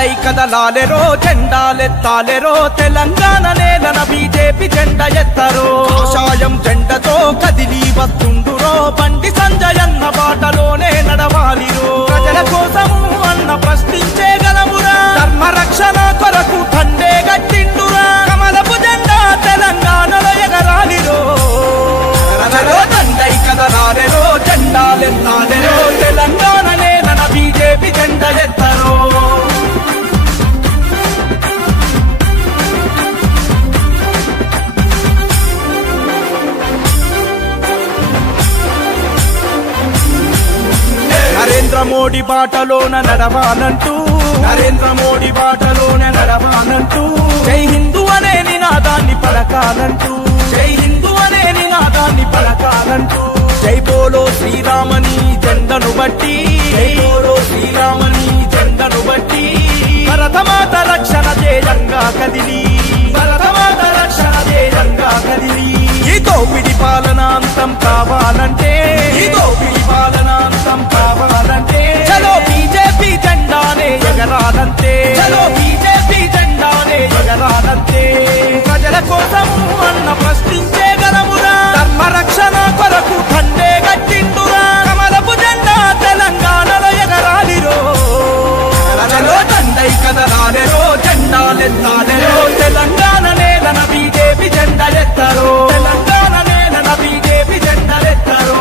దండై కదలాలెరో జెండాలెత్తాలెరో Telangana నేలన BJP జెండా ఎత్తరో కాషాయం జెండతో కదిలి వస్తుండురో బండి సంజయన్న బాటలోనే నడవాలిరో ప్రజల కోసము అన్న ప్రశ్నించే గలమురా ధర్మ రక్షణ కొరకు దండే గట్టిండురా కమలపు జెండా తెలంగాణలో ఎగరాలిరో దండై కదలాలెరో జెండాలెత్తాలెరో తెలంగాణ నేలన బీజేపీ జెండా ఎత్తరో నరేంద్ర మోడీ బాటలోన నడవాలంటూ నరేంద్ర మోడీ బాటలోన నడవాలంటూ జై హిందూ అనే నినాదాన్ని పలకాలంటూ జై హిందూ అనే నినాదాన్ని పలకాలంటూ జై బోలో శ్రీరామని జెండను బట్టి జై బోలో శ్రీరామని జెండను బట్టి భరతమాత రక్షణ ధ్యేయంగా కదిలి భరతమాత రక్షణ ధ్యేయంగా కదిలి ఈ దోపిడి పాలన అంతం కావాలంటే ఈ దోపిడి పాలన అంతం కావాలంటే చలో బీజేపీ జెండానే ఎగరాలంటే చలో బీజేపీ జెండానే ఎగరాలంటే ప్రజల కోసము అన్న ప్రశ్నించే గలమురా ధర్మ రక్షణ కొరకు దండే గట్టిండురా కమలపు జెండా తెలంగాణలో ఎగరాలిరో చలో దండై కదలాలెరో జెండాలెత్తాలెరో తెలంగాణ నేలన బీజేపీ జెండా ఎత్తరో తెలంగాణ నేలన బీజేపీ జెండా ఎత్తరో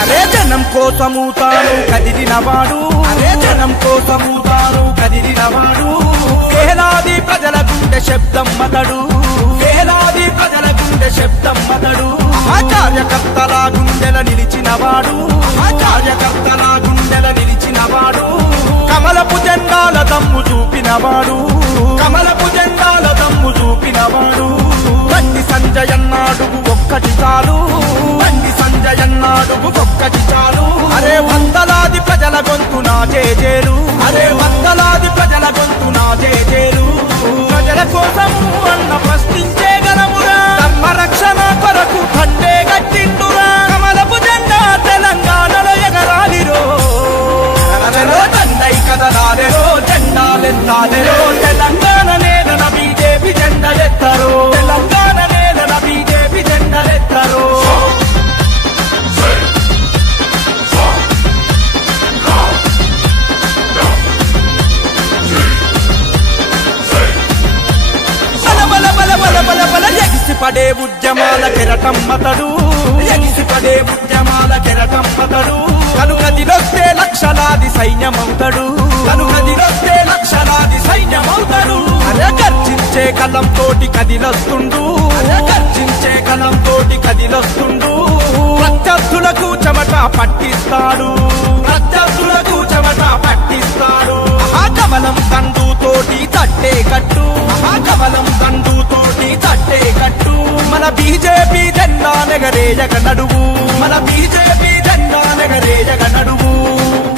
అరే జనం కోసము తాను కదిలినవాడు అరే జనం కోసము తాను కదిలినవాడు వేలాది ప్రజల గుండె శబ్దం మతడు వేలాది ప్రజల గుండె శబ్దం మతడు ఆచార్యకర్తల గుండెల నిలిచినవాడు ఆచార్యకర్తల గుండెల నిలిచినవాడు కమలపు జెండాల దమ్ము చూపినవాడు కమలపు జెండాల దమ్ము చూపినవాడు బండి సంజయన్నాడుగు ఒక్కటి చాలు బండి సంజయన్నాడుగు ఒక్కటి చాలు అరే వందలాది ప్రజల గొంతు నా జేజేలు అరే వందలాది ప్రజల గొంతు నా జేజేలు ప్రజల కోసము అన్న ప్రశ్నించే గలమురా ధర్మ రక్షణ కొరకు దండే గట్టిండురా కమలపు జెండా తెలంగాణలో ఎగరాలిరో దండై కదలాలెరో జెండాలెత్తాలెరో తెలంగాణ నేలన బీజేపీ జెండా ఎత్తరో తెలంగాణ నేలన బీజేపీ జెండా ఎత్తరో ఎగిసిపడే ఉద్యమాల కెరటం మతడు ఎగిసిపడే ఉద్యమాల కెరటం మతడు కనుకదిలొస్తే లక్షలాది సైన్యమవుతాడు కనుకదిలొస్తే లక్షలాది సైన్యమవుతాడు అరే గర్జించే కలం తోటి కదిలొస్తుండు అరే గర్జించే కలం తోటి కదిలొస్తుండు ప్రత్యర్థులకు చెమట పట్టిస్తాడు ప్రత్యర్థులకు చెమట పట్టిస్తాడు కమలం దండు తోటి తట్టే కట్టు కమలం దండు తోటి తట్టే కట్టు మన బీజేపీ జెండా నెగరేయక నడువు మన బీజేపీ జెండా నెగరేయక నడువు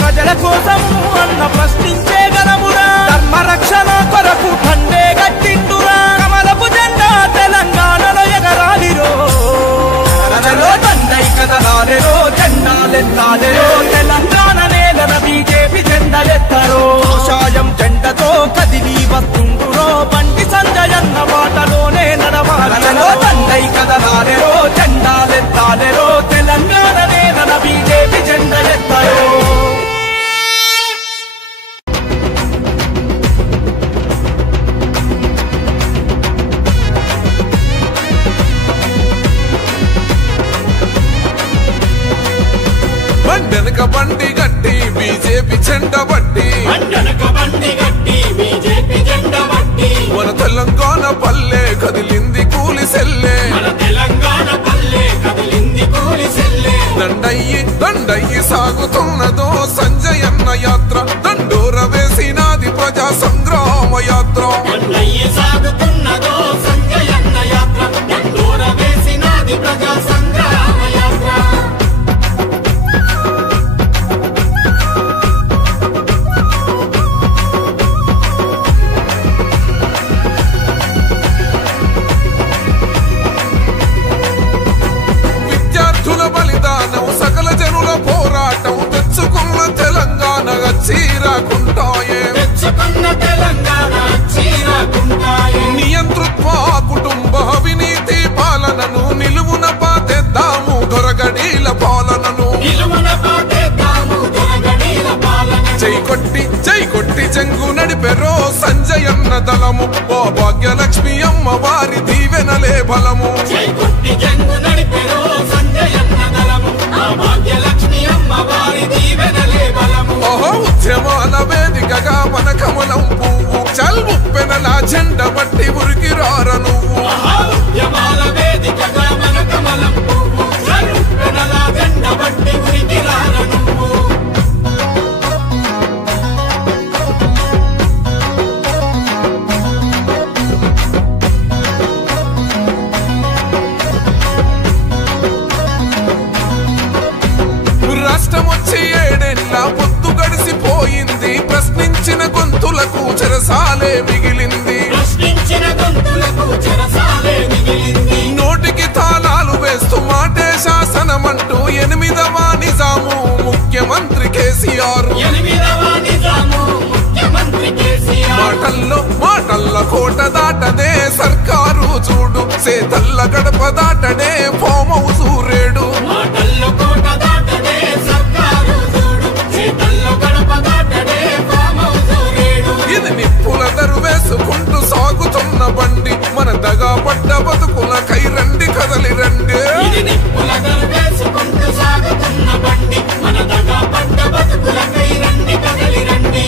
ప్రజల కోసము అన్న ప్రశ్నించే గలమురా ధర్మ రక్షణ కొరకు దండే గట్టిండురా కమలపు జెండా తెలంగాణలో ఎగరాలిరో చలో దండై కదలాలెరో జెండాలెత్తాలెరో తెలంగాణ నేలన బీజేపీ జెండా ఎత్తరో కాషాయం జెండతో కదిలి వస్తుండురో బండి సంజయన్న బాటలోనే నడవాలెరో దండై కదలాలెరో జెండాలెత్తాలెరో తెలంగాణ నేలన బీజేపీ జెండా ఎత్తరో బండెనక బండి గట్టి బీజేపీ జెండా బట్టి బండెనక బండి గట్టి బీజేపీ జెండా బట్టి మన తెలంగాణ పల్లె కదిలింది కూలి సెల్లే మన తెలంగాణ పల్లె కదిలింది కూలి సెల్లే దండయ్యి సాగుతున్నదో సంజయన్న యాత్ర దండోర వేసినాది ప్రజా సంగ్రామ యాత్ర దండయ్యి సాగుతున్నదో సంజయన్న యాత్ర దండోర వేసినాది ప్రజా సంగ్రామ యాత్ర నిలువున పాటేద్దాము దొరగడీల పాలన. జై కొట్టి జంగు నడిపెరో సంజయన్న దళము ఓ భాగ్యలక్ష్మి అమ్మ వారి దీవెనలే బలము. జై కొట్టి జంగు నడిపెరో సంజయన్న దళము ఆ భాగ్యలక్ష్మి అమ్మ వారి దీవెనలే బలము. ఓహో ఉద్యమాల వేదికగా మన కమలం పువ్వు చల్ముప్పెనల జెండ బట్టి ఉరికి రార నువ్వు. ఉద్యమాల వేదికగా మన కమలం పువ్వు చల్ముప్పెనల జెండ బట్టి ఉరికి రార నువ్వు. రాష్ట్రమొచ్చి 7 ఏళ్ల పొద్దు గడిసిపోయింది ప్రశ్నించిన గొంతులకు చెరసాలే మిగిలింది. ప్రశ్నించిన గొంతులకు చెరసాలే మిగిలింది. నోటికి తాళాలు వేస్తూ మాటే శాసనమంటూ 8వ నిజాము ముఖ్యమంత్రి కేసీఆర్. 8వ నిజాము ముఖ్యమంత్రి కేసీఆర్. మాటల్ల కోట దాటదే సర్కారు చూడు సేతల్ల గడప దాటడే ఫామ్ హౌస్ రేడు. మాటల్లో కోట దాటడే సర్కారు చూడు చేతల్లో గడప దాటడే ఫామ్ హౌస్ రేడు. ఇది నిప్పుల దరు వేసుకుంటూ సాగుతున్న బండి మన దగా పడ్డ బతుకుల కైరండి కదలి రండి. ఇది నిప్పుల దరు వేసుకుంటూ సాగుతున్న బండి మన దగా పడ్డ బతుకుల కైరండి కదలి రండి.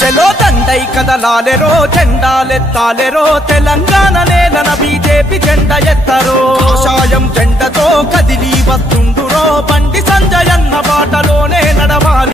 చెలో దండై కదలాలెరో జెండాలెత్తాలెరో తెలంగాణ నేలన బీజేపీ జెండా ఎత్తరో. కాషాయం జెండతో కదిలి వస్తుండురో బండి సంజయ